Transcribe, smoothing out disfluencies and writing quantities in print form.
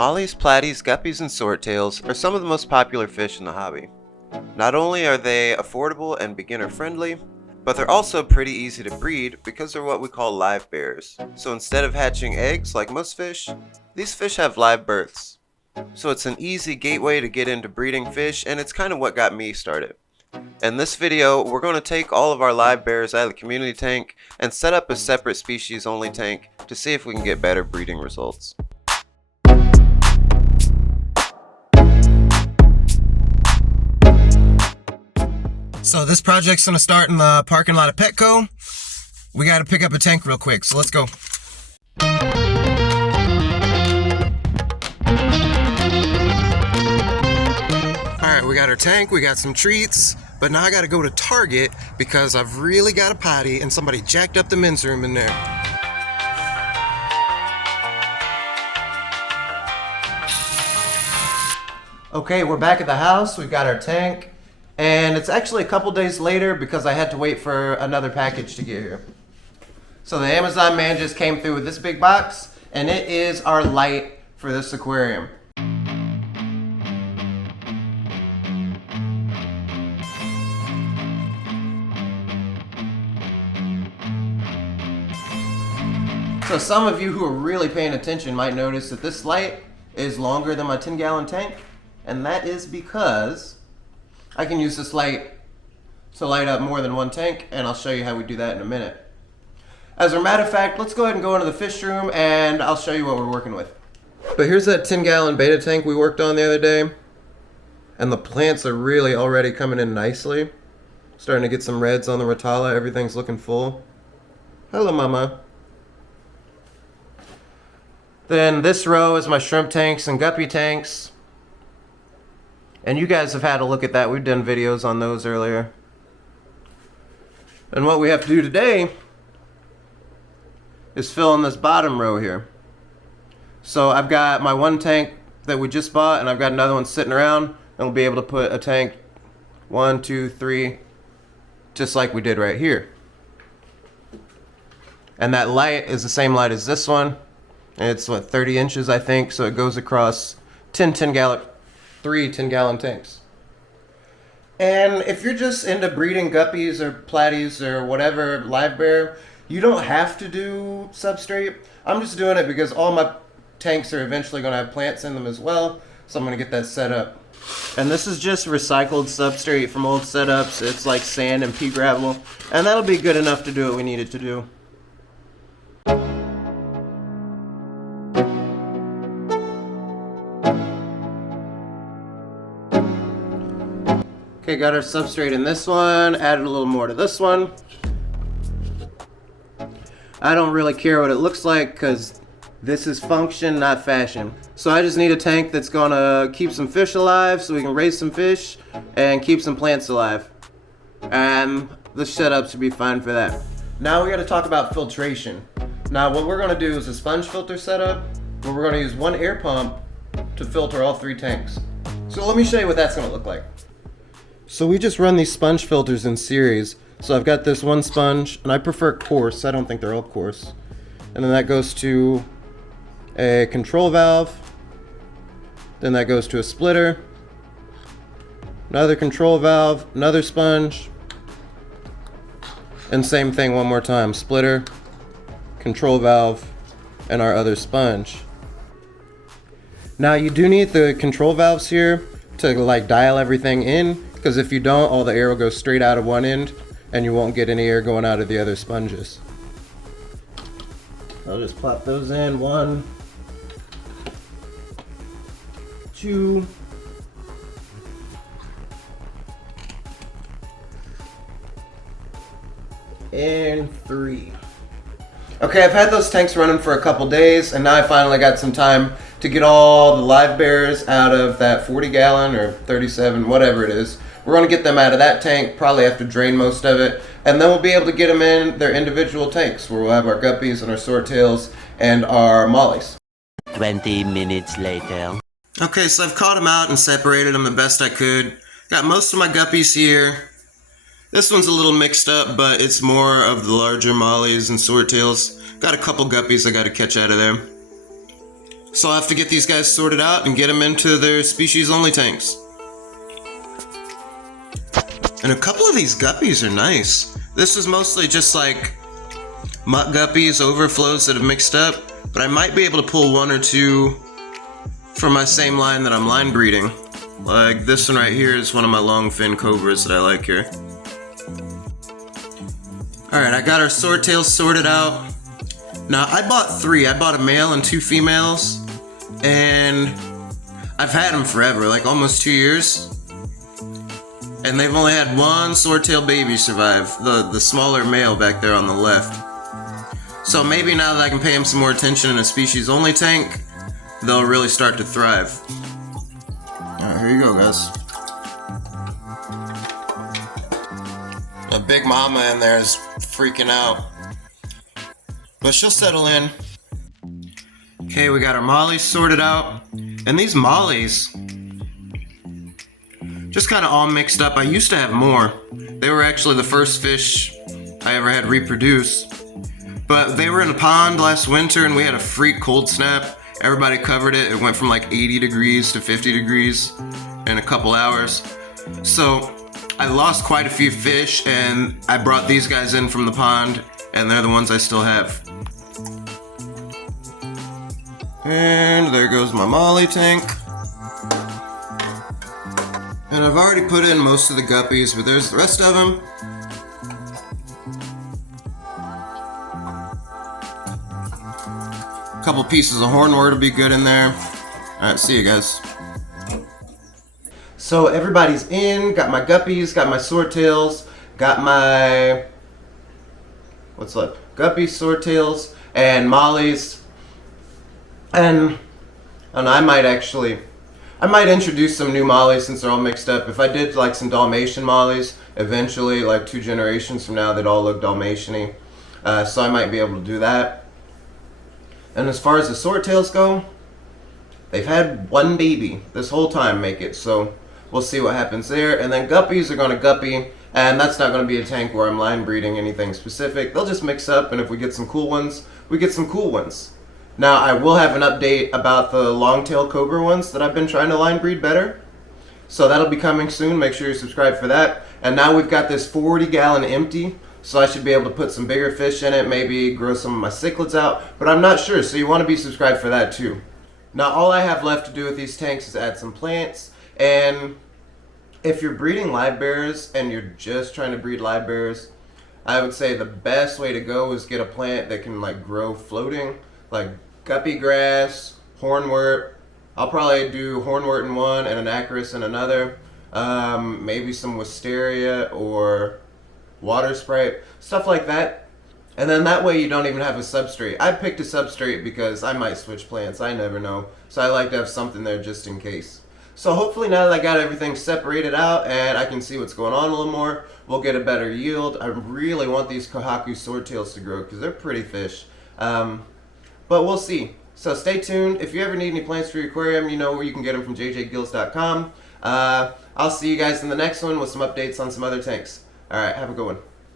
Mollies, platies, guppies, and swordtails are some of the most popular fish in the hobby. Not only are they affordable and beginner friendly, but they're also pretty easy to breed because they're what we call live bears. So instead of hatching eggs like most fish, these fish have live births. So it's an easy gateway to get into breeding fish, and it's kind of what got me started. In this video, we're going to take all of our live bears out of the community tank and set up a separate species only tank to see if we can get better breeding results. So this project's gonna start in the parking lot of Petco. We gotta pick up a tank real quick, so let's go. Alright, we got our tank, we got some treats, but now I gotta go to Target because I've really got a potty and somebody jacked up the men's room in there. Okay, we're back at the house, we've got our tank. And it's actually a couple days later because I had to wait for another package to get here. So the Amazon man just came through with this big box, and it is our light for this aquarium. So some of you who are really paying attention might notice that this light is longer than my 10-gallon tank, and that is because I can use this light to light up more than one tank, and I'll show you how we do that in a minute. As a matter of fact, let's go ahead and go into the fish room and I'll show you what we're working with. But here's that 10-gallon beta tank we worked on the other day, and the plants are really already coming in nicely. Starting to get some reds on the Rotala, everything's looking full. Hello, mama. Then this row is my shrimp tanks and guppy tanks. And you guys have had a look at that. We've done videos on those earlier. And what we have to do today is fill in this bottom row here. So I've got my one tank that we just bought, and I've got another one sitting around, and we'll be able to put a tank 1, 2, 3, just like we did right here. And that light is the same light as this one. And it's what, 30 inches I think, so it goes across 3 10-gallon tanks. And if you're just into breeding guppies or platies or whatever live bear, you don't have to do substrate. I'm just doing it because all my tanks are eventually going to have plants in them as well, so I'm going to get that set up. And this is just recycled substrate from old setups. It's like sand and pea gravel, and that'll be good enough to do what we need it to do. Okay, got our substrate in this one, added a little more to this one. I don't really care what it looks like because this is function, not fashion. So I just need a tank that's gonna keep some fish alive so we can raise some fish and keep some plants alive. And the setup should be fine for that. Now we gotta talk about filtration. Now what we're gonna do is a sponge filter setup where we're gonna use one air pump to filter all 3 tanks. So let me show you what that's gonna look like. So we just run these sponge filters in series. So I've got this one sponge, and I prefer coarse. I don't think they're all coarse. And then that goes to a control valve. Then that goes to a splitter. Another control valve, another sponge. And same thing one more time. Splitter, control valve, and our other sponge. Now you do need the control valves here to like dial everything in, because if you don't, all the air will go straight out of one end and you won't get any air going out of the other sponges. I'll just plop those in. 1, 2, and 3. Okay, I've had those tanks running for a couple days, and now I finally got some time to get all the live bears out of that 40-gallon or 37, whatever it is. We're going to get them out of that tank, probably have to drain most of it, and then we'll be able to get them in their individual tanks where we'll have our guppies and our swordtails and our mollies. 20 minutes later. Okay, so I've caught them out and separated them the best I could. Got most of my guppies here. This one's a little mixed up, but it's more of the larger mollies and swordtails. Got a couple guppies I got to catch out of there. So I'll have to get these guys sorted out and get them into their species-only tanks. And a couple of these guppies are nice. This is mostly just like muck guppies, overflows that have mixed up, but I might be able to pull one or two from my same line that I'm line breeding. Like this one right here is one of my long fin cobras that I like here. Alright, I got our Swordtails sorted out. Now I bought 3. I bought a male and 2 females, and I've had them forever, like almost 2 years. And they've only had one Swordtail baby survive, the smaller male back there on the left. So maybe now that I can pay them some more attention in a species-only tank, they'll really start to thrive. Alright, here you go, guys. A big mama in there is freaking out, but she'll settle in. Okay, we got our mollies sorted out, and these mollies just kind of all mixed up. I used to have more. They were actually the first fish I ever had reproduce, but they were in a pond last winter and we had a freak cold snap. Everybody covered it. It went from like 80 degrees to 50 degrees in a couple hours. So I lost quite a few fish, and I brought these guys in from the pond, and they're the ones I still have. And there goes my molly tank. And I've already put in most of the guppies, but there's the rest of them. A couple pieces of hornwort will be good in there. Alright, see you guys. So everybody's in, got my guppies, got my swordtails, got my, what's left? Guppies, swordtails, and mollies. And I don't know, I might introduce some new mollies since they're all mixed up. If I did like some Dalmatian mollies, eventually, like 2 generations from now, they'd all look Dalmatian-y. So I might be able to do that. And as far as the swordtails go, they've had 1 baby this whole time make it, so we'll see what happens there. And then guppies are going to guppy, and that's not going to be a tank where I'm line breeding anything specific. They'll just mix up, and if we get some cool ones, we get some cool ones. Now, I will have an update about the long-tail cobra ones that I've been trying to line breed better. So that'll be coming soon. Make sure you subscribe for that. And now we've got this 40-gallon empty, so I should be able to put some bigger fish in it, maybe grow some of my cichlids out, but I'm not sure, so you want to be subscribed for that too. Now, all I have left to do with these tanks is add some plants, and if you're breeding live bears and you're just trying to breed live bears, I would say the best way to go is get a plant that can like grow floating, like guppy grass, hornwort. I'll probably do hornwort in one and an acarus in another. Maybe some wisteria or water sprite, stuff like that. And then that way you don't even have a substrate. I picked a substrate because I might switch plants, I never know. So I like to have something there just in case. So hopefully now that I got everything separated out and I can see what's going on a little more, we'll get a better yield. I really want these Kohaku swordtails to grow because they're pretty fish. But we'll see. So stay tuned. If you ever need any plants for your aquarium, you know where you can get them from jjgills.com. I'll see you guys in the next one with some updates on some other tanks. Alright, have a good one.